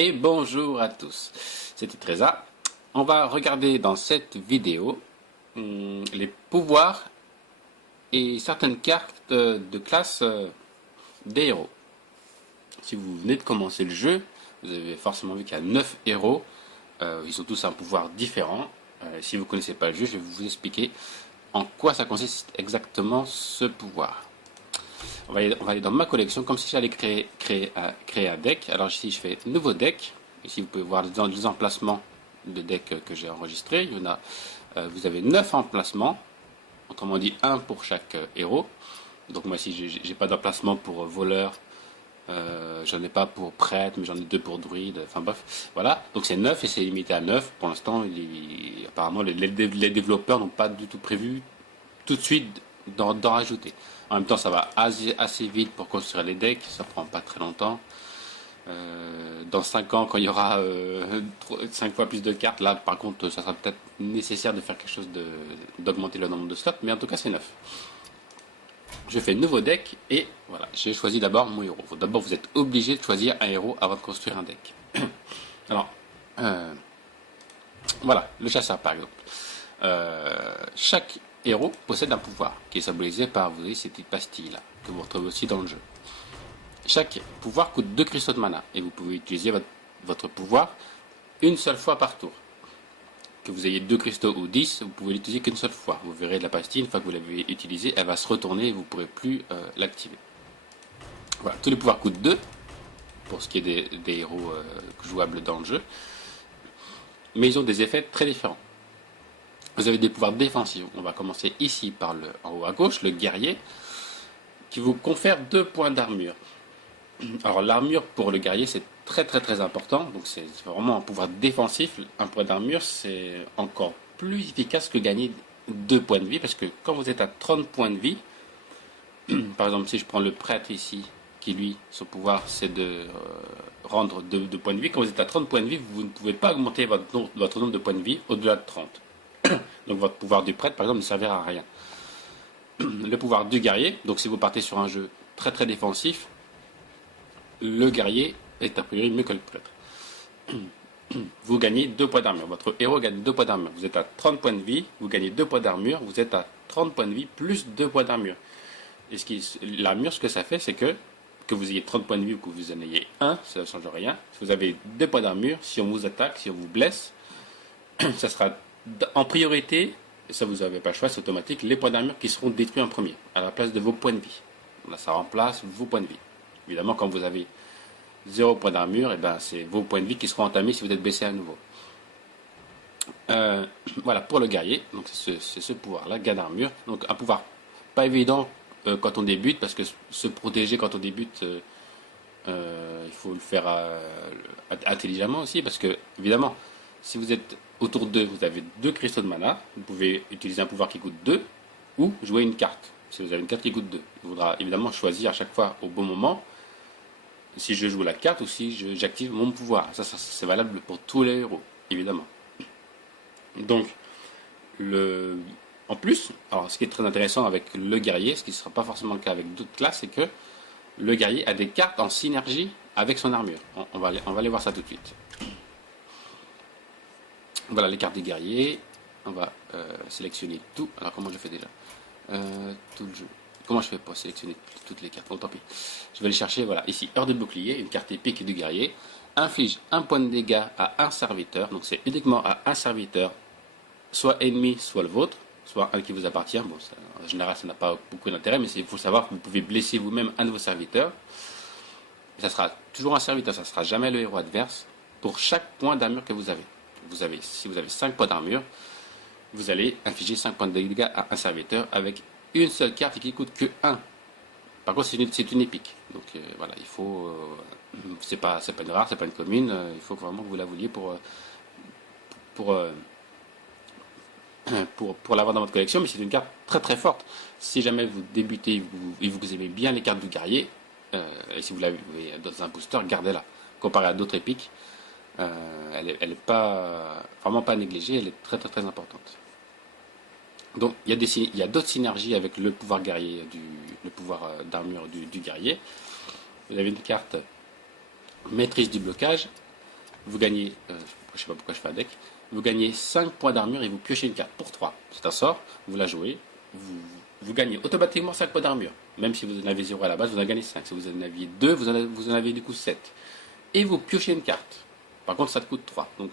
Et bonjour à tous, c'était Treza. On va regarder dans cette vidéo les pouvoirs et certaines cartes de classe des héros. Si vous venez de commencer le jeu, vous avez forcément vu qu'il y a 9 héros. Ils ont tous un pouvoir différent. Si vous ne connaissez pas le jeu, je vais vous expliquer en quoi ça consiste exactement ce pouvoir. On va aller dans ma collection comme si j'allais créer un deck. Alors ici je fais nouveau deck. Ici vous pouvez voir les emplacements de deck que j'ai enregistré. Il y en a, vous avez 9 emplacements, autrement dit un pour chaque héros. Donc moi ici j'ai pas d'emplacement pour voleur, j'en ai pas pour prêtre, mais j'en ai 2 pour druide, enfin bref, voilà. Donc c'est 9 et c'est limité à 9. Pour l'instant, apparemment les développeurs n'ont pas du tout prévu tout de suite d'en rajouter. En même temps, ça va assez vite pour construire les decks, ça prend pas très longtemps. Dans 5 ans, quand il y aura 5 fois plus de cartes, là par contre, ça sera peut-être nécessaire de faire quelque chose d'augmenter le nombre de slots, mais en tout cas, c'est 9. Je fais nouveau deck et voilà, j'ai choisi d'abord mon héros. D'abord, vous êtes obligé de choisir un héros avant de construire un deck. Alors, voilà, le chasseur par exemple. Chaque héros possède un pouvoir qui est symbolisé par, vous voyez, ces petites pastilles là que vous retrouvez aussi dans le jeu. Chaque pouvoir coûte 2 cristaux de mana et vous pouvez utiliser votre pouvoir une seule fois par tour. Que vous ayez 2 cristaux ou 10, vous pouvez l'utiliser qu'une seule fois. Vous verrez la pastille, une fois que vous l'avez utilisée, elle va se retourner et vous ne pourrez plus l'activer. Voilà, tous les pouvoirs coûtent 2 pour ce qui est des héros jouables dans le jeu, mais ils ont des effets très différents. Vous avez des pouvoirs défensifs. On va commencer ici par en haut à gauche, le guerrier, qui vous confère 2 points d'armure. Alors l'armure pour le guerrier c'est très important, donc c'est vraiment un pouvoir défensif. Un point d'armure c'est encore plus efficace que gagner 2 points de vie, parce que quand vous êtes à 30 points de vie, par exemple si je prends le prêtre ici, qui lui, son pouvoir c'est de rendre 2 points de vie, quand vous êtes à 30 points de vie, vous ne pouvez pas augmenter votre nombre de points de vie au-delà de 30. Donc votre pouvoir du prêtre par exemple ne servira à rien. Le pouvoir du guerrier, donc si vous partez sur un jeu très défensif, le guerrier est a priori mieux que le prêtre. Vous gagnez 2 points d'armure. Votre héros gagne 2 points d'armure. Vous êtes à 30 points de vie, vous gagnez 2 points d'armure, vous êtes à 30 points de vie plus 2 points d'armure. Et l'armure, ce que ça fait, c'est que vous ayez 30 points de vie ou que vous en ayez 1, ça ne change rien. Si vous avez 2 points d'armure, si on vous attaque, si on vous blesse, ça sera en priorité, ça vous n'avez pas le choix, c'est automatique, les points d'armure qui seront détruits en premier, à la place de vos points de vie. Là, ça remplace vos points de vie. Évidemment, quand vous avez 0 point d'armure, et ben c'est vos points de vie qui seront entamés si vous êtes blessé à nouveau. Voilà pour le guerrier, donc c'est ce pouvoir-là, gain d'armure. Donc un pouvoir pas évident quand on débute, parce que se protéger quand on débute, il faut le faire intelligemment aussi, parce que évidemment, si vous êtes autour de 2, vous avez 2 cristaux de mana, vous pouvez utiliser un pouvoir qui coûte 2, ou jouer une carte. Si vous avez une carte qui coûte 2, il faudra évidemment choisir à chaque fois au bon moment si je joue la carte ou si j'active mon pouvoir. Ça c'est valable pour tous les héros, évidemment. Donc, en plus, alors ce qui est très intéressant avec le guerrier, ce qui ne sera pas forcément le cas avec d'autres classes, c'est que le guerrier a des cartes en synergie avec son armure. On va aller voir ça tout de suite. Voilà les cartes du guerrier. On va sélectionner tout. Alors comment je fais déjà tout le jeu. Comment je fais pour sélectionner toutes les cartes? Bon, tant pis. Je vais aller chercher, voilà, ici, heure de bouclier, une carte épique du guerrier. Inflige 1 point de dégâts à un serviteur. Donc c'est uniquement à un serviteur, soit ennemi, soit le vôtre, soit un qui vous appartient. Bon, ça, en général, ça n'a pas beaucoup d'intérêt, mais il faut savoir que vous pouvez blesser vous-même un de vos serviteurs. Et ça sera toujours un serviteur, ça ne sera jamais le héros adverse, pour chaque point d'armure que vous avez. Si vous avez 5 points d'armure, vous allez infliger 5 points de dégâts à un serviteur avec une seule carte qui coûte que 1. Par contre, c'est une épique. Donc voilà, il faut. C'est pas une rare, c'est pas une commune. Il faut vraiment que vous la vouliez pour l'avoir dans votre collection. Mais c'est une carte très forte. Si jamais vous débutez et vous aimez bien les cartes du guerrier, et si vous l'avez dans un booster, gardez-la. Comparé à d'autres épiques, elle est pas vraiment pas négligée. Elle est très importante. Donc il y a d'autres synergies avec le pouvoir guerrier, le pouvoir d'armure du guerrier. Vous avez une carte maîtrise du blocage. vous gagnez, je sais pas pourquoi je fais un deck, vous gagnez 5 points d'armure et vous piochez une carte pour 3. C'est un sort, vous la jouez, vous gagnez automatiquement 5 points d'armure. Même si vous en avez 0 à la base, vous en gagnez 5. Si vous en aviez 2, vous en avez du coup 7. Et vous piochez une carte. Par contre, ça te coûte 3. Donc,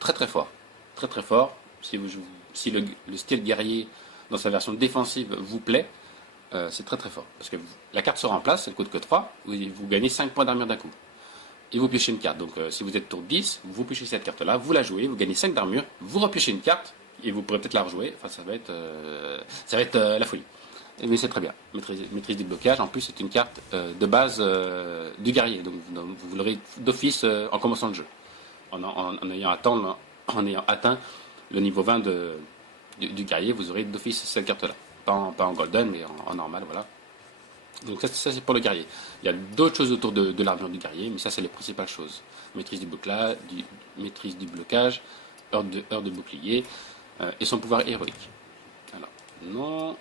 très très fort. Très très fort. Si le style guerrier dans sa version défensive vous plaît, c'est très très fort. Parce que la carte sera en place, elle coûte que 3, vous gagnez 5 points d'armure d'un coup. Et vous piochez une carte. Donc si vous êtes tour 10, vous piochez cette carte-là, vous la jouez, vous gagnez 5 d'armure, vous repiochez une carte, et vous pourrez peut-être la rejouer. Enfin, ça va être la folie. Mais c'est très bien. Maîtrise du blocage. En plus, c'est une carte de base du guerrier. Donc vous l'aurez d'office en commençant le jeu. En ayant atteint le niveau 20 du guerrier, vous aurez d'office cette carte-là. Pas en golden, mais en normal, voilà. Donc ça c'est pour le guerrier. Il y a d'autres choses autour de l'armure du guerrier, mais ça c'est les principales choses. Maîtrise du blocage, heure de bouclier, et son pouvoir héroïque. Alors, non.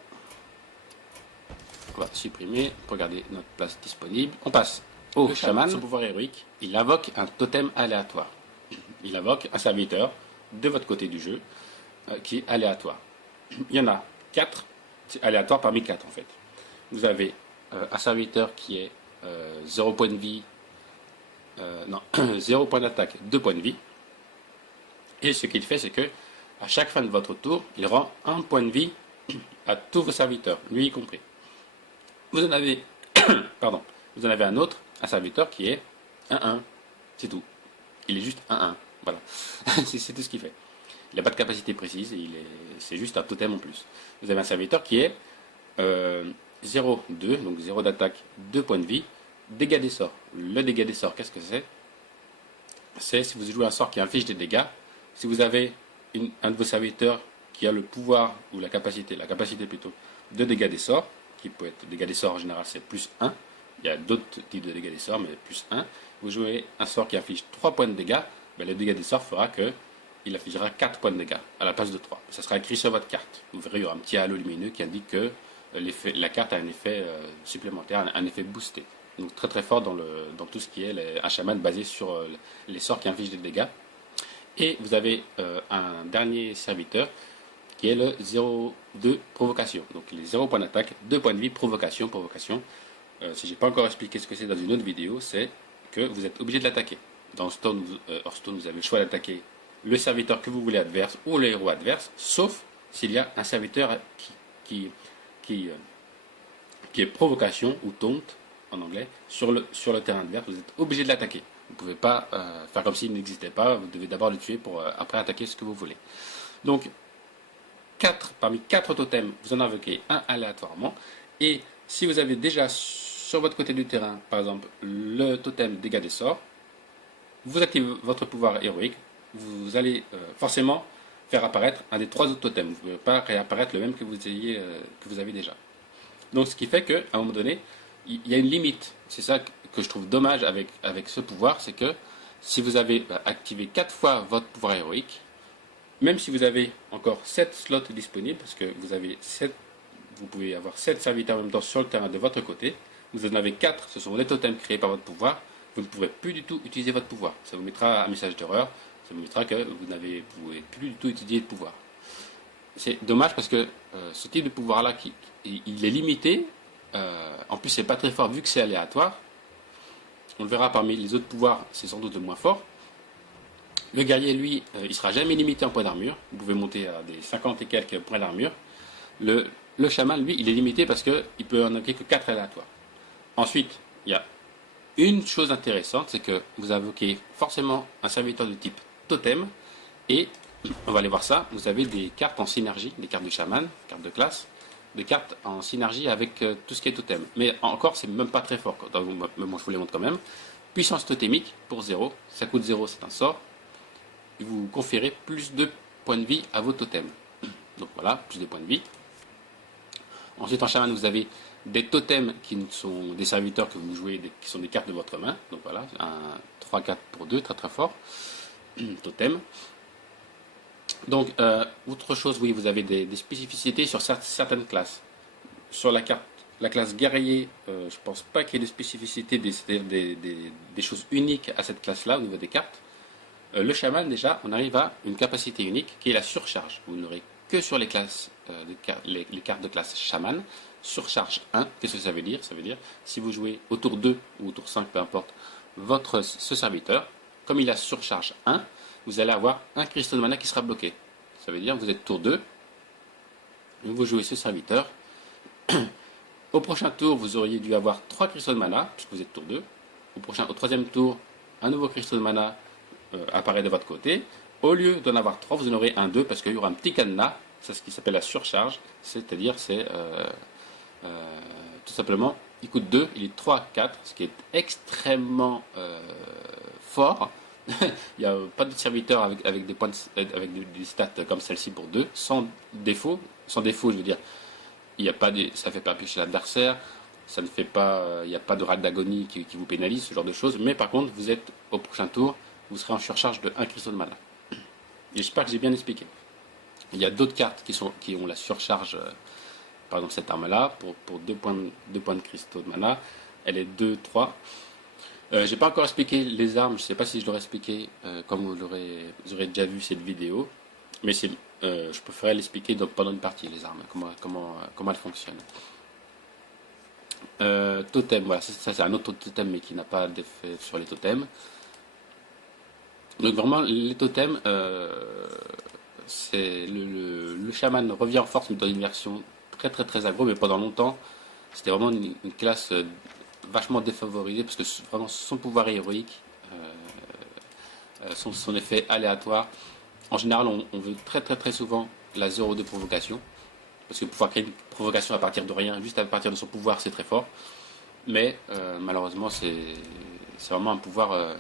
On va supprimer pour garder notre place disponible. On passe au chaman. Son pouvoir héroïque, il invoque un totem aléatoire. Il invoque un serviteur de votre côté du jeu qui est aléatoire. Il y en a 4, c'est aléatoire parmi 4 en fait. Vous avez un serviteur qui est 0 point de vie, 0 point d'attaque, 2 points de vie. Et ce qu'il fait, c'est que à chaque fin de votre tour, il rend 1 point de vie à tous vos serviteurs, lui y compris. Vous en avez, vous en avez un autre, un serviteur qui est 1-1, c'est tout. Il est juste 1-1, voilà. c'est tout ce qu'il fait. Il n'a pas de capacité précise, c'est juste un totem en plus. Vous avez un serviteur qui est 0-2, donc 0 d'attaque, 2 points de vie, dégâts des sorts. Le dégât des sorts, qu'est-ce que c'est? C'est si vous jouez un sort qui inflige des dégâts, si vous avez un de vos serviteurs qui a le pouvoir ou la capacité plutôt, de dégâts des sorts, qui peut être dégâts des sorts en général c'est plus 1, il y a d'autres types de dégâts des sorts, mais plus 1, vous jouez un sort qui inflige 3 points de dégâts, ben le dégât des sorts fera que il infligera 4 points de dégâts à la place de 3. Ça sera écrit sur votre carte. Vous verrez, il y aura un petit halo lumineux qui indique que la carte a un effet supplémentaire, un effet boosté. Donc très très fort dans tout ce qui est un chaman basé sur les sorts qui infligent des dégâts. Et vous avez un dernier serviteur qui est le 0-2 provocation. Donc les 0 points d'attaque, 2 points de vie, provocation. Si j'ai pas encore expliqué ce que c'est dans une autre vidéo, c'est que vous êtes obligé de l'attaquer. Dans Hearthstone, vous avez le choix d'attaquer le serviteur que vous voulez adverse ou le héros adverse, sauf s'il y a un serviteur qui est provocation ou taunt en anglais sur le terrain adverse. Vous êtes obligé de l'attaquer. Vous ne pouvez pas faire comme s'il n'existait pas. Vous devez d'abord le tuer pour après attaquer ce que vous voulez. Donc parmi 4 totems, vous en invoquez un aléatoirement. Et si vous avez déjà sur votre côté du terrain, par exemple, le totem dégâts des sorts, vous activez votre pouvoir héroïque, vous allez forcément faire apparaître un des 3 autres totems. Vous ne pouvez pas réapparaître le même que vous avez déjà. Donc ce qui fait qu'à un moment donné, il y a une limite. C'est ça que je trouve dommage avec ce pouvoir, c'est que si vous avez activé 4 fois votre pouvoir héroïque, même si vous avez encore 7 slots disponibles, parce que vous pouvez avoir 7 serviteurs en même temps sur le terrain de votre côté, vous en avez 4, ce sont des totems créés par votre pouvoir, vous ne pourrez plus du tout utiliser votre pouvoir. Ça vous mettra un message d'erreur, ça vous mettra que vous ne pouvez plus du tout utiliser de pouvoir. C'est dommage parce que ce type de pouvoir-là, il est limité, en plus c'est pas très fort vu que c'est aléatoire. On le verra parmi les autres pouvoirs, c'est sans doute le moins fort. Le guerrier, lui, il sera jamais limité en points d'armure. Vous pouvez monter à des 50 et quelques points d'armure. Le chaman, lui, il est limité parce qu'il peut en invoquer que 4 aléatoires. Ensuite, il y a une chose intéressante, c'est que vous invoquez forcément un serviteur de type totem. Et, on va aller voir ça, vous avez des cartes en synergie, des cartes de chaman, cartes de classe, des cartes en synergie avec tout ce qui est totem. Mais encore, c'est même pas très fort. Moi, je vous les montre quand même. Puissance totémique pour 0. Ça coûte 0, c'est un sort. Et vous conférez plus de points de vie à vos totems. Donc voilà, plus de points de vie. Ensuite, en chaman, vous avez des totems qui sont des serviteurs que vous jouez, qui sont des cartes de votre main. Donc voilà, un 3-4 pour 2, très très fort. Totem. Donc, autre chose, oui, vous avez des spécificités sur certaines classes. Sur la classe guerrier, je pense pas qu'il y ait de spécificités, c'est-à-dire des choses uniques à cette classe-là au niveau des cartes. Le chaman, déjà, on arrive à une capacité unique qui est la surcharge. Vous n'aurez que sur les classes, les cartes de classe chaman, surcharge 1. Qu'est-ce que ça veut dire? Ça veut dire, si vous jouez au tour 2 ou au tour 5, peu importe, ce serviteur, comme il a surcharge 1, vous allez avoir un cristaux de mana qui sera bloqué. Ça veut dire que vous êtes tour 2, vous jouez ce serviteur. Au prochain tour, vous auriez dû avoir 3 cristaux de mana, puisque vous êtes tour 2. Au troisième tour, un nouveau cristaux de mana apparaît de votre côté. Au lieu d'en avoir 3, vous en aurez un 2 parce qu'il y aura un petit cadenas, c'est ce qui s'appelle la surcharge, c'est-à-dire c'est tout simplement, il coûte 2, il est 3, 4, ce qui est extrêmement fort. Il n'y a pas de serviteur avec des points avec des stats comme celle-ci pour 2, sans défaut. Sans défaut, je veux dire, il y a pas ça fait pas piocher l'adversaire, ça ne fait pas, il n'y a pas de rate d'agonie qui vous pénalise, ce genre de choses. Mais par contre, vous êtes au prochain tour, vous serez en surcharge de 1 cristaux de mana. Et j'espère que j'ai bien expliqué. Il y a d'autres cartes qui ont la surcharge, par exemple cette arme-là, pour 2 points de cristaux de mana. Elle est 2, 3. J'ai pas encore expliqué les armes, je sais pas si je l'aurais expliqué comme vous aurez déjà vu cette vidéo, mais je préférerais l'expliquer pendant une partie, les armes, comment elles fonctionnent. Totem, voilà, ça c'est un autre totem mais qui n'a pas d'effet sur les totems. Donc vraiment les totems, c'est le chaman revient en force mais dans une version très très très aggro, mais pendant longtemps c'était vraiment une classe vachement défavorisée parce que vraiment son pouvoir est héroïque, son effet aléatoire. En général on veut très très très souvent la 0-2 provocation, parce que pouvoir créer une provocation à partir de rien, juste à partir de son pouvoir, c'est très fort. Mais malheureusement, c'est vraiment un pouvoir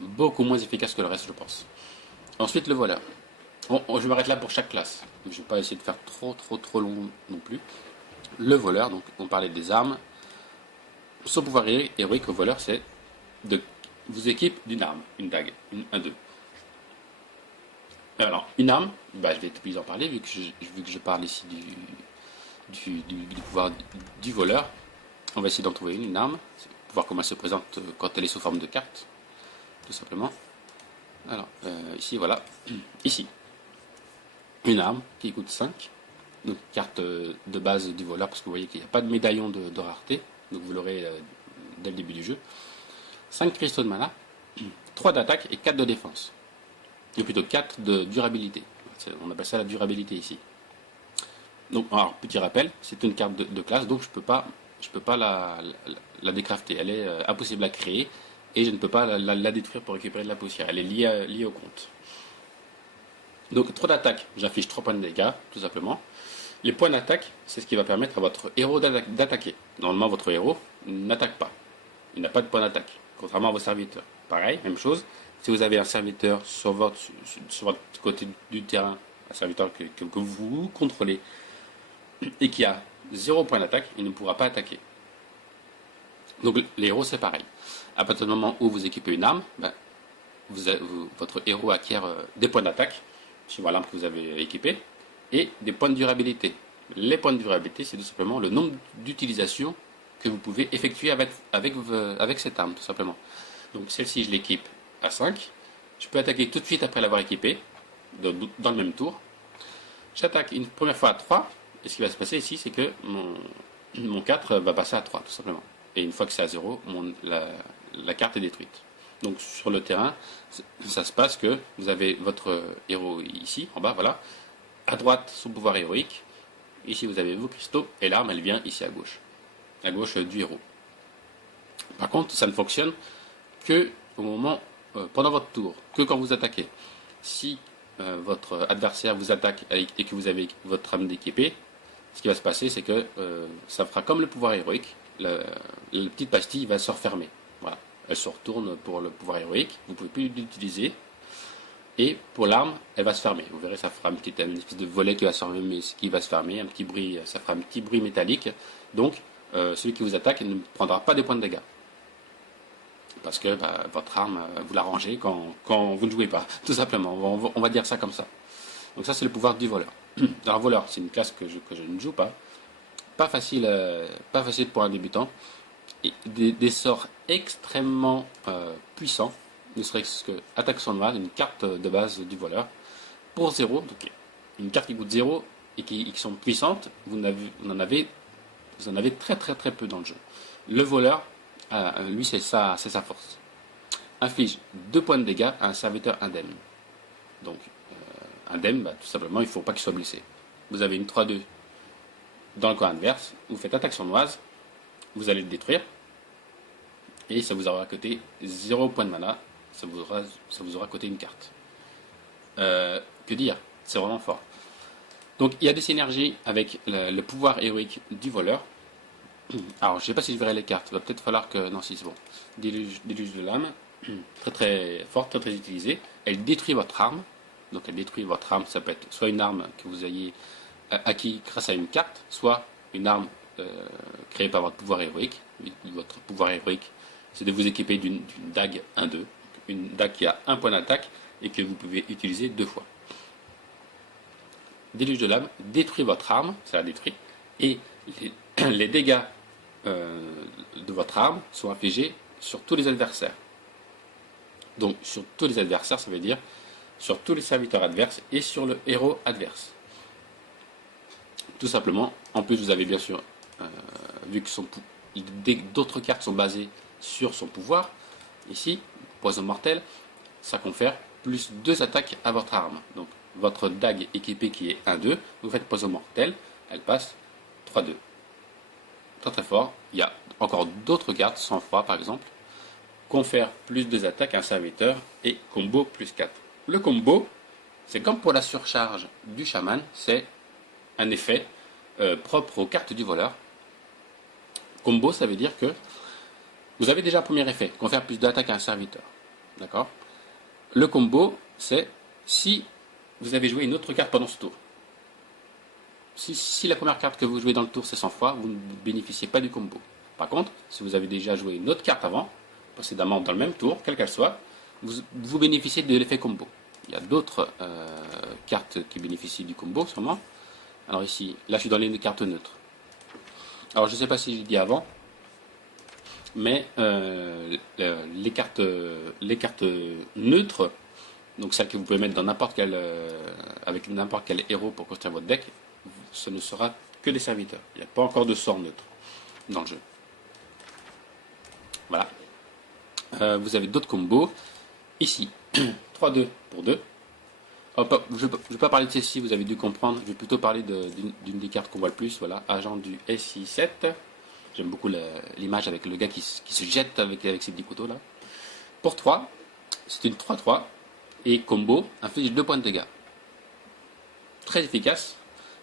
beaucoup moins efficace que le reste, je pense. Ensuite, le voleur. Bon, je m'arrête là pour chaque classe. Je ne vais pas essayer de faire trop long non plus. Le voleur, donc on parlait des armes. Son pouvoir héroïque au voleur, c'est de vous équipe d'une arme, une dague, un 2. Alors, une arme, bah, je vais plus en parler vu que je parle ici du pouvoir du voleur. On va essayer d'en trouver une arme, pour voir comment elle se présente quand elle est sous forme de carte, tout simplement. Alors, ici, voilà. Ici, une arme qui coûte 5. Donc, carte de base du voleur, parce que vous voyez qu'il n'y a pas de médaillon de rareté. Donc, vous l'aurez dès le début du jeu. 5 cristaux de mana, 3 d'attaque et 4 de défense. Ou plutôt 4 de durabilité. On appelle ça la durabilité ici. Donc, alors, petit rappel, c'est une carte de classe, donc je peux pas la décrafter. Elle est impossible à créer et je ne peux pas la détruire pour récupérer de la poussière. Elle est liée au compte. Donc 3 d'attaque, j'affiche 3 points de dégâts, tout simplement. Les points d'attaque, c'est ce qui va permettre à votre héros d'attaquer. Normalement, votre héros n'attaque pas. Il n'a pas de point d'attaque, contrairement à vos serviteurs. Pareil, même chose. Si vous avez un serviteur sur votre côté du terrain, un serviteur que vous contrôlez, et qui a 0 point d'attaque, il ne pourra pas attaquer. Donc les héros, c'est pareil. À partir du moment où vous équipez une arme, ben, votre héros acquiert des points d'attaque, suivant l'arme que vous avez équipée, et des points de durabilité. Les points de durabilité, c'est tout simplement le nombre d'utilisations que vous pouvez effectuer avec cette arme, tout simplement. Donc celle-ci, je l'équipe à 5. Je peux attaquer tout de suite après l'avoir équipée, dans le même tour. J'attaque une première fois à 3. Et ce qui va se passer ici, c'est que mon 4 va passer à 3, tout simplement. Et une fois que c'est à 0, la carte est détruite. Donc sur le terrain, ça se passe que vous avez votre héros ici, en bas, voilà. À droite, son pouvoir héroïque. Ici, vous avez vos cristaux. Et l'arme, elle vient ici à gauche du héros. Par contre, ça ne fonctionne que au moment, pendant votre tour, que quand vous attaquez. Si votre adversaire vous attaque et que vous avez votre arme d'équipée, ce qui va se passer, c'est que ça fera comme le pouvoir héroïque, la petite pastille va se refermer. Voilà. Elle se retourne pour le pouvoir héroïque, vous ne pouvez plus l'utiliser. Et pour l'arme, elle va se fermer. Vous verrez, ça fera une espèce de volet qui va se fermer, un petit bruit, ça fera un petit bruit métallique. Donc, celui qui vous attaque ne prendra pas des points de dégâts. Parce que votre arme, vous la rangez quand vous ne jouez pas, tout simplement. On va dire ça comme ça. Donc ça, c'est le pouvoir du voleur. Alors voleur, c'est une classe que je ne joue pas. Pas facile pour un débutant. Et des sorts extrêmement puissants. ne serait-ce que attaque sournoise, une carte de base du voleur, pour 0, donc une carte qui coûte 0 et qui sont puissantes, vous en avez très très très peu dans le jeu. Le voleur, lui c'est sa force. Inflige 2 points de dégâts à un serviteur indemne. Donc, indemne, tout simplement, il ne faut pas qu'il soit blessé. Vous avez une 3-2 dans le camp adverse, vous faites attaque sournoise, vous allez le détruire, et ça vous aura coûté 0 points de mana, ça vous aura coûté une carte. Que dire? C'est vraiment fort. Donc il y a des synergies avec le pouvoir héroïque du voleur. Alors je ne sais pas si je verrai les cartes, il va peut-être falloir que... Non, si c'est bon. Déluge de l'âme, très très forte, très très utilisée. Elle détruit votre arme. Donc elle détruit votre arme, ça peut être soit une arme que vous ayez acquis grâce à une carte, soit une arme créée par votre pouvoir héroïque. Votre pouvoir héroïque, c'est de vous équiper d'une dague 1-2. Une dague qui a un point d'attaque et que vous pouvez utiliser 2 fois. Déluge de l'âme détruit votre arme, ça la détruit, et les dégâts de votre arme sont infligés sur tous les adversaires. Donc sur tous les adversaires, ça veut dire sur tous les serviteurs adverses et sur le héros adverse. Tout simplement, en plus vous avez bien sûr, vu que d'autres cartes sont basées sur son pouvoir, ici, poison mortel, ça confère plus 2 attaques à votre arme. Donc votre dague équipée qui est 1-2, vous faites poison mortel, elle passe 3-2. Très très fort. Il y a encore d'autres cartes, sans froid par exemple, confère plus 2 attaques à un serviteur et combo plus 4. Le combo, c'est comme pour la surcharge du chaman, c'est un effet propre aux cartes du voleur. Combo, ça veut dire que vous avez déjà un premier effet, confère plus d'attaques à un serviteur. D'accord? Le combo, c'est si vous avez joué une autre carte pendant ce tour. Si la première carte que vous jouez dans le tour c'est 100 fois, vous ne bénéficiez pas du combo. Par contre, si vous avez déjà joué une autre carte avant, précédemment dans le même tour, quelle qu'elle soit, vous bénéficiez de l'effet combo. Il y a d'autres cartes qui bénéficient du combo, sûrement. Alors ici, là je suis dans les cartes neutres. Alors je ne sais pas si je l'ai dit avant, mais les cartes neutres, donc celles que vous pouvez mettre dans n'importe quel avec n'importe quel héros pour construire votre deck, ce ne sera que des serviteurs. Il n'y a pas encore de sort neutre dans le jeu. Voilà. Vous avez d'autres combos. Ici, 3-2 pour 2. Je ne vais pas parler de celle-ci, vous avez dû comprendre. Je vais plutôt parler d'une des cartes qu'on voit le plus. Voilà, agent du SI7. J'aime beaucoup l'image avec le gars qui se jette avec ses petits couteaux là. Pour 3, c'est une 3-3. Et combo, inflige 2 points de dégâts. Très efficace.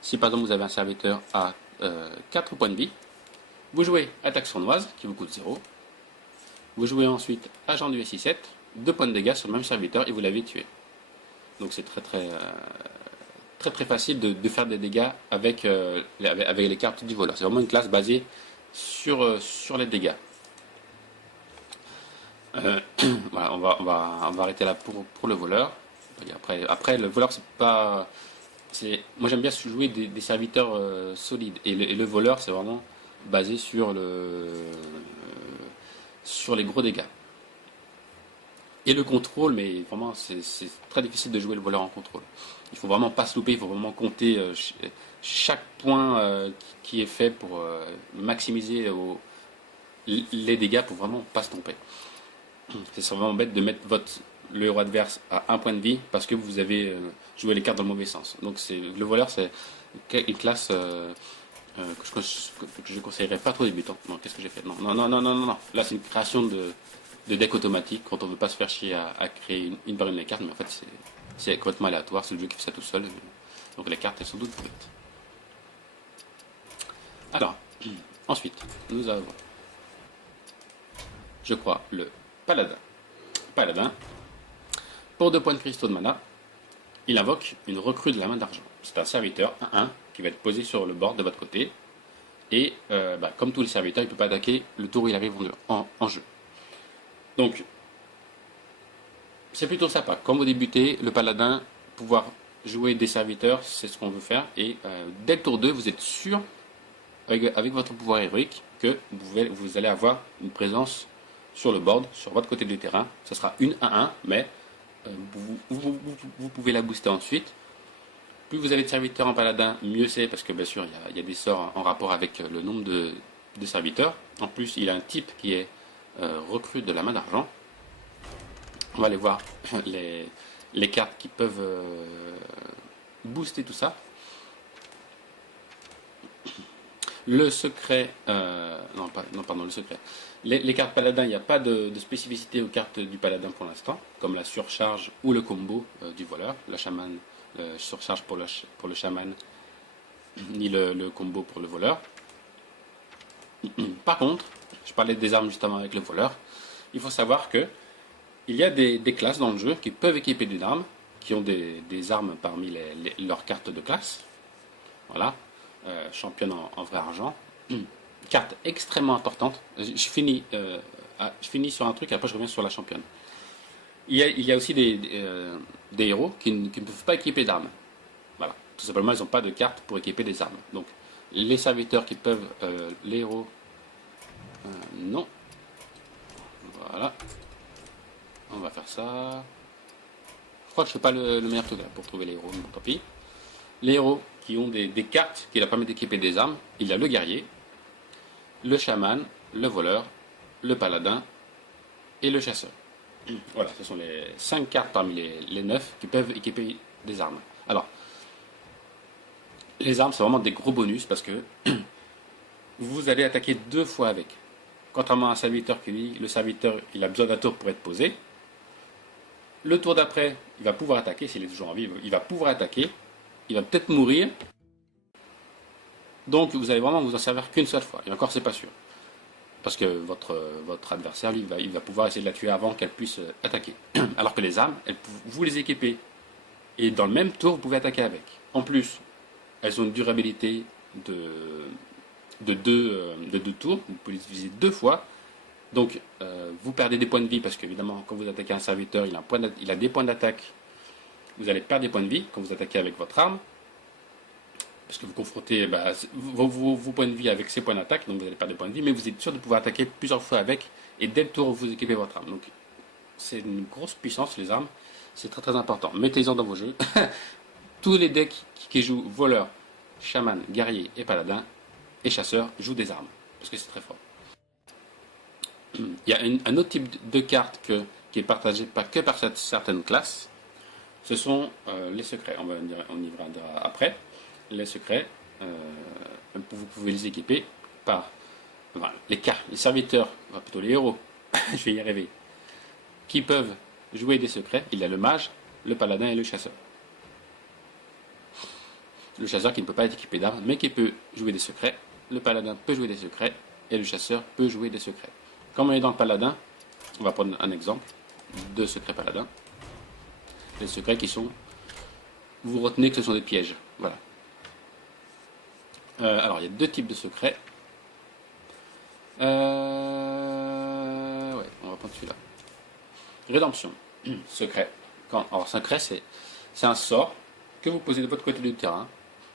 Si par exemple vous avez un serviteur à 4 points de vie, vous jouez attaque sournoise qui vous coûte 0. Vous jouez ensuite agent du SI7, 2 points de dégâts sur le même serviteur et vous l'avez tué. Donc c'est très facile de faire des dégâts avec les cartes du voleur. C'est vraiment une classe basée sur les dégâts. Voilà, on va arrêter là pour le voleur. Après le voleur, c'est pas... Moi j'aime bien jouer des serviteurs solides. Et le voleur, c'est vraiment basé sur les gros dégâts. Et le contrôle, mais vraiment c'est très difficile de jouer le voleur en contrôle. Il faut vraiment pas se louper, il faut vraiment compter chaque point qui est fait pour maximiser les dégâts pour vraiment pas se tromper. C'est vraiment bête de mettre le héros adverse à 1 point de vie parce que vous avez joué les cartes dans le mauvais sens. Donc le voleur, c'est une classe que je conseillerais pas trop débutant. Non, qu'est-ce que j'ai fait? Non. Là, c'est une création de deck automatique quand on veut pas se faire chier à créer une par une les cartes, mais en fait c'est complètement aléatoire, c'est le jeu qui fait ça tout seul. Donc les cartes elles sont toutes bêtes. Alors, ensuite, nous avons, je crois, le paladin. Paladin, pour 2 points de cristaux de mana, il invoque une recrue de la main d'argent. C'est un serviteur 1-1 qui va être posé sur le bord de votre côté. Et comme tous les serviteurs, il ne peut pas attaquer le tour où il arrive en jeu. Donc, c'est plutôt sympa. Quand vous débutez, le paladin, pouvoir jouer des serviteurs, c'est ce qu'on veut faire. Et dès le tour 2, vous êtes sûr, avec votre pouvoir héroïque, que vous allez avoir une présence sur le board, sur votre côté du terrain. Ça sera une à 1, mais vous pouvez la booster ensuite. Plus vous avez de serviteurs en paladin, mieux c'est, parce que bien sûr, il y a des sorts en rapport avec le nombre de serviteurs. En plus, il a un type qui est recrue de la main d'argent. On va aller voir les cartes qui peuvent booster tout ça. Le secret, non pardon, le secret. Les cartes paladin, il n'y a pas de spécificité aux cartes du paladin pour l'instant, comme la surcharge ou le combo du voleur, la chaman, surcharge pour le chaman, ni le combo pour le voleur. Par contre, je parlais des armes justement avec le voleur, il faut savoir que il y a des classes dans le jeu qui peuvent équiper d'une arme, qui ont des armes parmi leurs cartes de classe. Voilà. Championne en vrai argent. Carte extrêmement importante. Je finis sur un truc, après je reviens sur la championne. Il y a aussi des héros qui ne peuvent pas équiper d'armes. Voilà. Tout simplement, ils n'ont pas de carte pour équiper des armes. Donc, les serviteurs qui peuvent... les héros... non. Voilà. On va faire ça. Je crois que je ne fais pas le meilleur truc là pour trouver les héros, mais bon, tant pis. Les héros qui ont des cartes qui leur permettent d'équiper des armes, il y a le guerrier, le chaman, le voleur, le paladin et le chasseur. Voilà, ce sont les 5 cartes parmi les 9 qui peuvent équiper des armes. Alors, les armes, c'est vraiment des gros bonus parce que vous allez attaquer 2 fois avec. Contrairement à un serviteur qui dit, le serviteur, il a besoin d'un tour pour être posé. Le tour d'après, il va pouvoir attaquer, s'il est toujours en vie, il va pouvoir attaquer. Il va peut-être mourir. Donc vous allez vraiment vous en servir qu'une seule fois. Et encore, c'est pas sûr. Parce que votre adversaire, lui, il va pouvoir essayer de la tuer avant qu'elle puisse attaquer. Alors que les armes, vous les équipez. Et dans le même tour, vous pouvez attaquer avec. En plus, elles ont une durabilité de deux tours. Vous pouvez les utiliser 2 fois. Donc vous perdez des points de vie parce qu'évidemment, quand vous attaquez un serviteur, il a des points d'attaque. Vous allez perdre des points de vie quand vous attaquez avec votre arme, parce que vous confrontez vos points de vie avec ses points d'attaque, donc vous allez perdre des points de vie, mais vous êtes sûr de pouvoir attaquer plusieurs fois avec, et dès le tour où vous équipez votre arme. Donc c'est une grosse puissance, les armes, c'est très très important. Mettez-en dans vos jeux. Tous les decks qui jouent voleur, chaman, guerrier et paladin, et chasseur, jouent des armes, parce que c'est très fort. Il y a un autre type de carte qui est partagé pas que par certaines classes. Ce sont les secrets, on y reviendra après. Les secrets, vous pouvez les équiper par les serviteurs, plutôt les héros, je vais y arriver, qui peuvent jouer des secrets. Il y a le mage, le paladin et le chasseur. Le chasseur qui ne peut pas être équipé d'armes, mais qui peut jouer des secrets. Le paladin peut jouer des secrets et le chasseur peut jouer des secrets. Comme on est dans le paladin, on va prendre un exemple de secret paladin. Les secrets qui sont... Vous retenez que ce sont des pièges. Voilà. Alors, il y a 2 types de secrets. Ouais, on va prendre celui-là. Rédemption. Secret. Alors, secret, c'est un sort que vous posez de votre côté du terrain.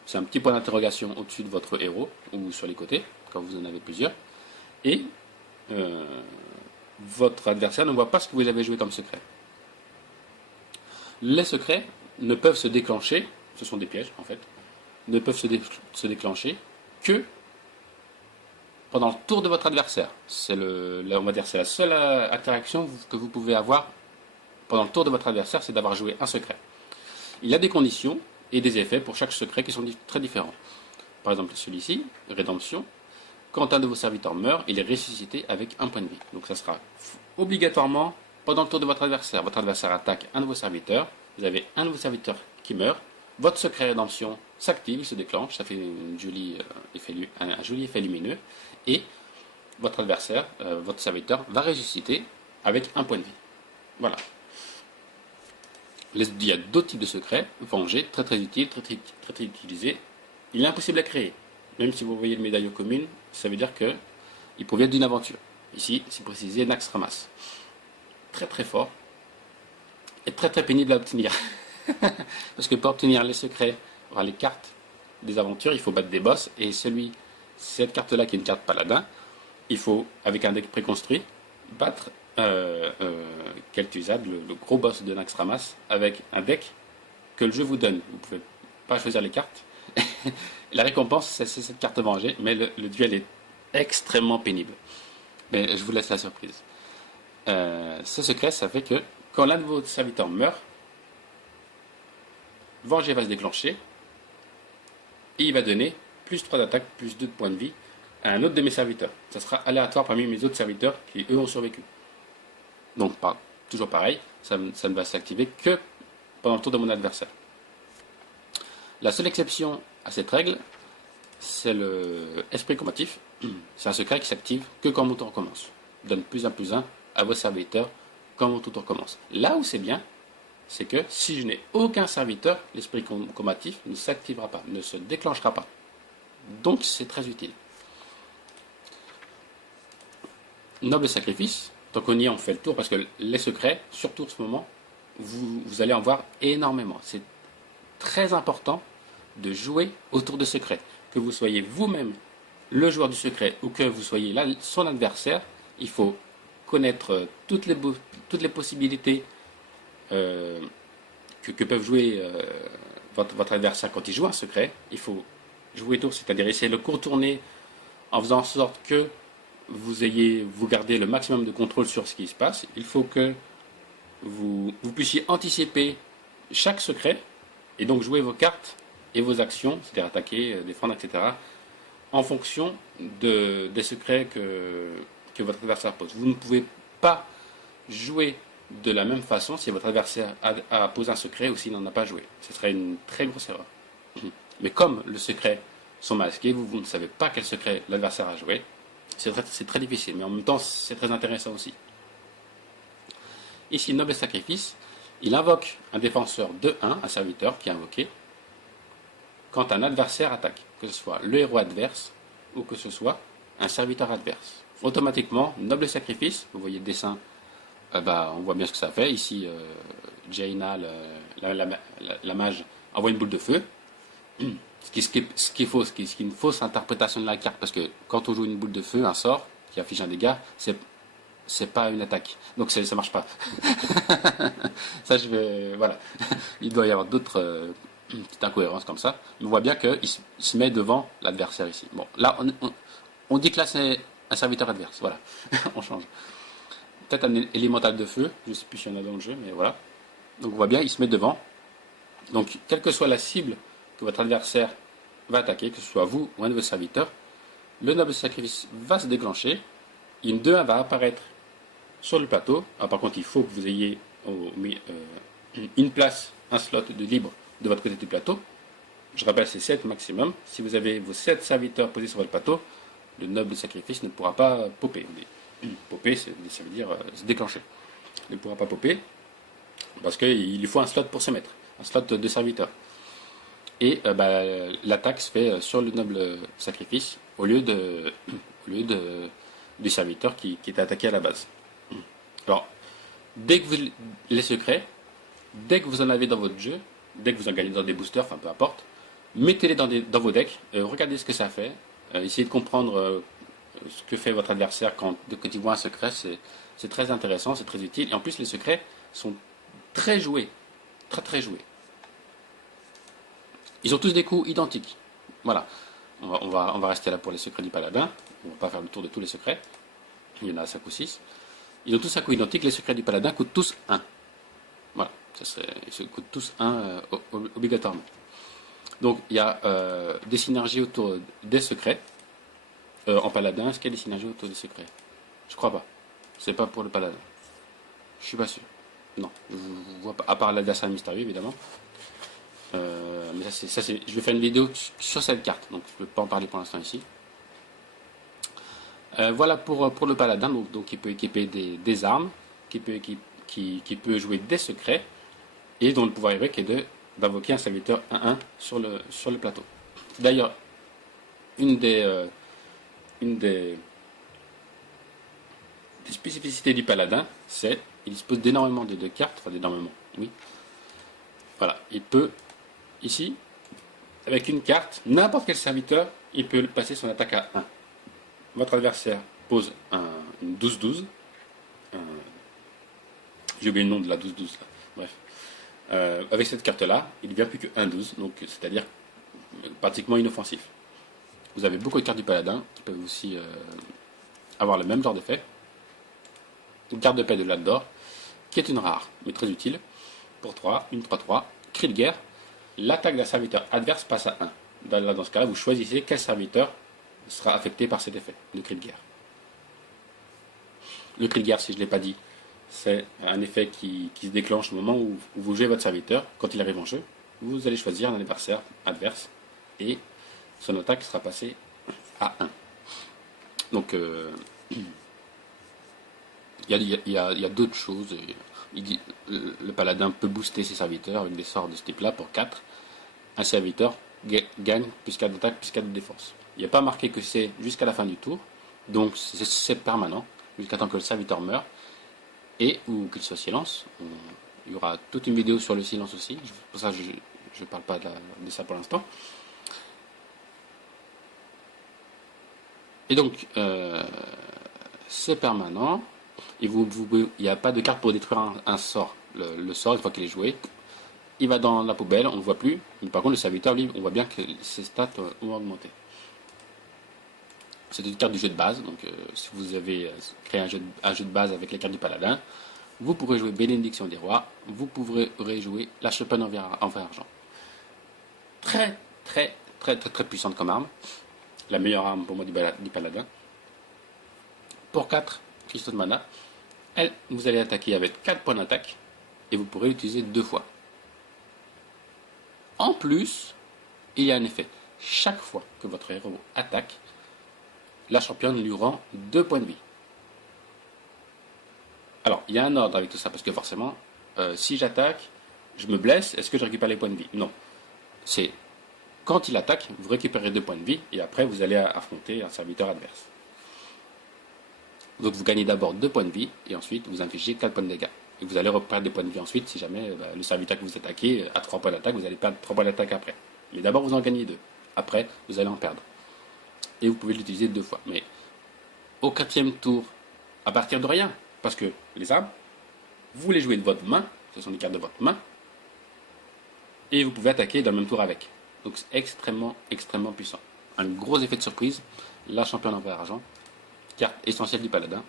C'est un petit point d'interrogation au-dessus de votre héros, ou sur les côtés, quand vous en avez plusieurs. Et votre adversaire ne voit pas ce que vous avez joué comme secret. Les secrets ne peuvent se déclencher, ce sont des pièges en fait, ne peuvent se déclencher que pendant le tour de votre adversaire. On va dire c'est la seule interaction que vous pouvez avoir pendant le tour de votre adversaire, c'est d'avoir joué un secret. Il y a des conditions et des effets pour chaque secret qui sont très différents. Par exemple celui-ci, rédemption, quand un de vos serviteurs meurt, il est ressuscité avec un point de vie. Donc ça sera obligatoirement pendant le tour de votre adversaire. Votre adversaire attaque un de vos serviteurs, vous avez un de vos serviteurs qui meurt, votre secret rédemption s'active, il se déclenche, ça fait un joli effet lumineux, et votre adversaire, votre serviteur, va ressusciter avec un point de vie. Voilà. Il y a d'autres types de secrets, venger, très très utile, très utilisé. Il est impossible à créer. Même si vous voyez le médaillon commune, ça veut dire qu'il provient d'une aventure. Ici, c'est précisé Nax Ramas. Très très fort et très très pénible à obtenir. Parce que pour obtenir les secrets, les cartes des aventures, il faut battre des boss. Et cette carte-là, qui est une carte paladin, il faut, avec un deck préconstruit, battre Kel'Thuzad, le gros boss de Naxxramas, avec un deck que le jeu vous donne. Vous ne pouvez pas choisir les cartes. La récompense, c'est cette carte vengée, mais le duel est extrêmement pénible. Mais je vous laisse la surprise. Ce secret, ça fait que quand l'un de vos serviteurs meurt, Venger va se déclencher et il va donner plus 3 d'attaque, plus 2 de points de vie à un autre de mes serviteurs. Ça sera aléatoire parmi mes autres serviteurs qui, eux, ont survécu. Donc, toujours pareil, ça ne va s'activer que pendant le tour de mon adversaire. La seule exception à cette règle, c'est le esprit combatif. C'est un secret qui s'active que quand mon tour commence. Donne plus 1 à vos serviteurs quand mon tour commence. Là où c'est bien, c'est que si je n'ai aucun serviteur, l'esprit combatif ne s'activera pas, ne se déclenchera pas. Donc c'est très utile. Noble sacrifice, tant qu'on y est, on fait le tour, parce que les secrets, surtout en ce moment, vous allez en voir énormément. C'est très important de jouer autour de secrets. Que vous soyez vous-même le joueur du secret ou que vous soyez là, son adversaire, il faut connaître toutes les possibilités que peuvent jouer votre adversaire quand il joue un secret. Il faut jouer autour, c'est-à-dire essayer de le contourner en faisant en sorte que vous gardez le maximum de contrôle sur ce qui se passe. Il faut que vous puissiez anticiper chaque secret et donc jouer vos cartes et vos actions, c'est-à-dire attaquer, défendre, etc., en fonction des secrets que votre adversaire pose. Vous ne pouvez pas jouer de la même façon si votre adversaire a posé un secret ou s'il n'en a pas joué. Ce serait une très grosse erreur. Mais comme les secrets sont masqués, vous ne savez pas quel secret l'adversaire a joué, c'est très difficile, mais en même temps c'est très intéressant aussi. Ici, Noble Sacrifice, il invoque un défenseur de 1, un serviteur qui est invoqué, quand un adversaire attaque, que ce soit le héros adverse ou que ce soit un serviteur adverse. Automatiquement, Noble Sacrifice, vous voyez le dessin, on voit bien ce que ça fait. Ici, Jaina, la mage, envoie une boule de feu. Ce qui est une fausse interprétation de la carte, parce que quand on joue une boule de feu, un sort qui affiche un dégât, c'est pas une attaque. Donc ça marche pas. Ça, voilà. Il doit y avoir d'autres petites incohérences comme ça. Mais on voit bien qu'il se met devant l'adversaire ici. Bon, là, on dit que là, c'est un serviteur adverse. Voilà. On change. Peut-être un élémental de feu. Je ne sais plus s'il y en a dans le jeu, mais voilà. Donc on voit bien, il se met devant. Donc, quelle que soit la cible que votre adversaire va attaquer, que ce soit vous ou un de vos serviteurs, le noble sacrifice va se déclencher. Une 2-1 va apparaître sur le plateau. Alors, par contre, il faut que vous ayez une place, un slot de libre de votre côté du plateau. Je rappelle, c'est 7 maximum. Si vous avez vos 7 serviteurs posés sur votre plateau, le noble sacrifice ne pourra pas popper. Popper, ça veut dire se déclencher. Il ne pourra pas popper parce qu'il lui faut un slot pour se mettre, un slot de serviteur. Et l'attaque se fait sur le noble sacrifice au lieu du serviteur qui est attaqué à la base. Alors, dès que les secrets, dès que vous en avez dans votre jeu, dès que vous en gagnez dans des boosters, enfin peu importe, mettez-les dans vos decks, regardez ce que ça fait, essayez de comprendre ce que fait votre adversaire quand il voit un secret, c'est très intéressant, c'est très utile. Et en plus, les secrets sont très joués, très joués. Ils ont tous des coups identiques. Voilà. On va rester là pour les secrets du paladin. On ne va pas faire le tour de tous les secrets. Il y en a 5 ou 6. Ils ont tous un coup identique. Les secrets du paladin coûtent tous 1. Voilà. Ils coûtent tous 1 obligatoirement. Donc, il y a des synergies autour des secrets. En paladin, est-ce qu'il y a des synergies autour des secrets? Je crois pas. C'est pas pour le paladin. Je suis pas sûr. Non. Je vois pas. À part l'adversaire mystérieux, évidemment. Mais je vais faire une vidéo sur cette carte, donc je ne peux pas en parler pour l'instant ici. Voilà pour le paladin, donc il peut équiper des armes, qui peut jouer des secrets, et dont le pouvoir héroïque est d'invoquer un serviteur 1-1 sur le plateau. D'ailleurs, une des spécificités du paladin, c'est qu'il dispose d'énormément de cartes, enfin d'énormément, oui. Voilà, il peut ici, avec une carte, n'importe quel serviteur, il peut passer son attaque à 1. Votre adversaire pose une 12-12. J'ai oublié le nom de la 12-12 là. Bref. Avec cette carte-là, il ne devient plus que 1-12, donc c'est-à-dire pratiquement inoffensif. Vous avez beaucoup de cartes du paladin qui peuvent aussi avoir le même genre d'effet. Une carte de paix de l'Ador, qui est une rare, mais très utile. Pour 3, une 3-3, cri de guerre. L'attaque d'un serviteur adverse passe à 1. Dans ce cas-là, vous choisissez quel serviteur sera affecté par cet effet, le cri de guerre. Le cri de guerre, si je ne l'ai pas dit, c'est un effet qui se déclenche au moment où vous jouez votre serviteur. Quand il arrive en jeu, vous allez choisir un adversaire adverse et son attaque sera passée à 1. Donc, il y a d'autres choses. Le paladin peut booster ses serviteurs avec des sorts de ce type-là pour 4. Un serviteur gagne plus 4 d'attaque, plus 4 de défense. Il n'y a pas marqué que c'est jusqu'à la fin du tour, donc c'est permanent, jusqu'à temps que le serviteur meure, et ou qu'il soit silence. Il y aura toute une vidéo sur le silence aussi, pour ça je ne parle pas de ça pour l'instant. Et donc, c'est permanent, et il n'y a pas de carte pour détruire un sort. Le sort, une fois qu'il est joué, il va dans la poubelle, on ne le voit plus, mais par contre le serviteur, lui, on voit bien que ses stats ont augmenté. C'est une carte du jeu de base, donc si vous avez créé un jeu de base avec les cartes du paladin, vous pourrez jouer Bénédiction des rois, vous pourrez jouer la Chopin en verre argent. Très puissante comme arme, la meilleure arme pour moi du paladin. Pour 4 cristaux de mana, vous allez attaquer avec 4 points d'attaque, et vous pourrez l'utiliser 2 fois. En plus, il y a un effet. Chaque fois que votre héros attaque, la championne lui rend 2 points de vie. Alors, il y a un ordre avec tout ça, parce que forcément, si j'attaque, je me blesse, est-ce que je récupère les points de vie? Non. C'est quand il attaque, vous récupérez 2 points de vie, et après vous allez affronter un serviteur adverse. Donc vous gagnez d'abord 2 points de vie, et ensuite vous infligez 4 points de dégâts. Et vous allez reperdre des points de vie ensuite, si jamais le serviteur que vous attaquez a 3 points d'attaque, vous allez perdre 3 points d'attaque après. Mais d'abord vous en gagnez 2. Après, vous allez en perdre. Et vous pouvez l'utiliser 2 fois. Mais au 4e tour, à partir de rien, parce que les armes, vous les jouez de votre main, ce sont des cartes de votre main, et vous pouvez attaquer dans le même tour avec. Donc c'est extrêmement puissant. Un gros effet de surprise, la championne en verre argent, carte essentielle du paladin,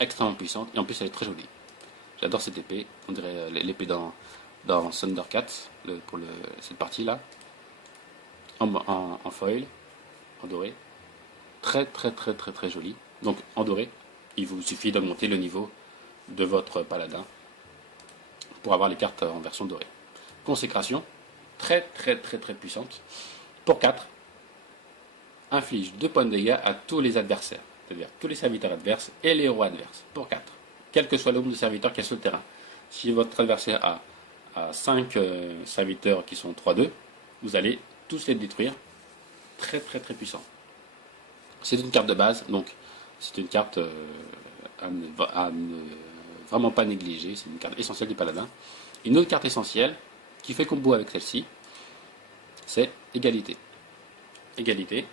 extrêmement puissante, et en plus elle est très jolie. J'adore cette épée, on dirait l'épée dans Thundercats, pour cette partie-là, en foil, en doré. Très jolie. Donc en doré, il vous suffit d'augmenter le niveau de votre paladin pour avoir les cartes en version dorée. Consécration, très puissante. Pour 4, inflige 2 points de dégâts à tous les adversaires, c'est-à-dire tous les serviteurs adverses et les héros adverses. Pour 4, quel que soit le nombre de serviteurs qu'il y a sur le terrain. Si votre adversaire a 5 serviteurs qui sont 3-2, vous allez tous les détruire. Très puissant. C'est une carte de base, donc c'est une carte à ne vraiment pas négliger. C'est une carte essentielle du paladin. Une autre carte essentielle qui fait combo avec celle-ci, c'est égalité. Égalité,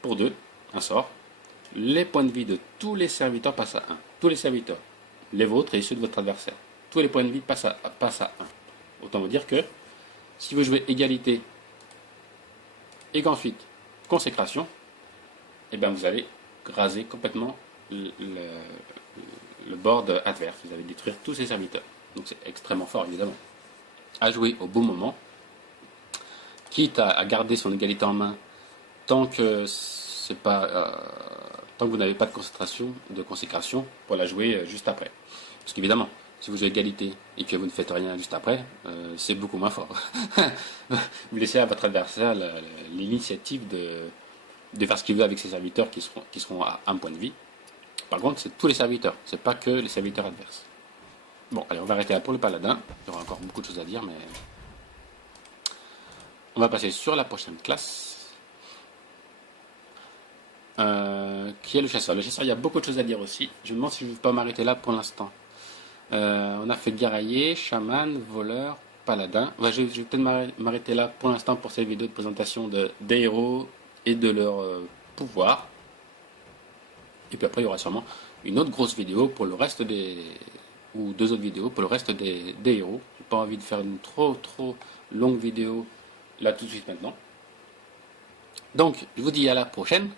pour 2, un sort. Les points de vie de tous les serviteurs passent à 1. Tous les serviteurs, les vôtres et ceux de votre adversaire. Tous les points de vie passent à 1. Autant vous dire que si vous jouez égalité et qu'ensuite consécration, et bien vous allez raser complètement le board adverse. Vous allez détruire tous ces serviteurs. Donc c'est extrêmement fort évidemment. À jouer au bon moment, quitte à garder son égalité en main tant que c'est pas tant que vous n'avez pas de consécration pour la jouer juste après. Parce qu'évidemment, si vous jouez égalité et que vous ne faites rien juste après, c'est beaucoup moins fort. Vous laissez à votre adversaire l'initiative de faire ce qu'il veut avec ses serviteurs qui seront à 1 point de vie. Par contre, c'est tous les serviteurs, c'est pas que les serviteurs adverses. Bon, allez, on va arrêter là pour le paladin. Il y aura encore beaucoup de choses à dire, mais on va passer sur la prochaine classe, qui est le chasseur. Le chasseur, il y a beaucoup de choses à dire aussi. Je me demande si je ne vais pas m'arrêter là pour l'instant. On a fait guerrier, chaman, voleur, paladin. Ouais, je vais peut-être m'arrêter là pour l'instant pour cette vidéo de présentation des héros et de leur pouvoir. Et puis après, il y aura sûrement une autre grosse vidéo pour le reste ou 2 autres vidéos pour le reste des héros. J'ai pas envie de faire une trop longue vidéo là tout de suite maintenant. Donc, je vous dis à la prochaine.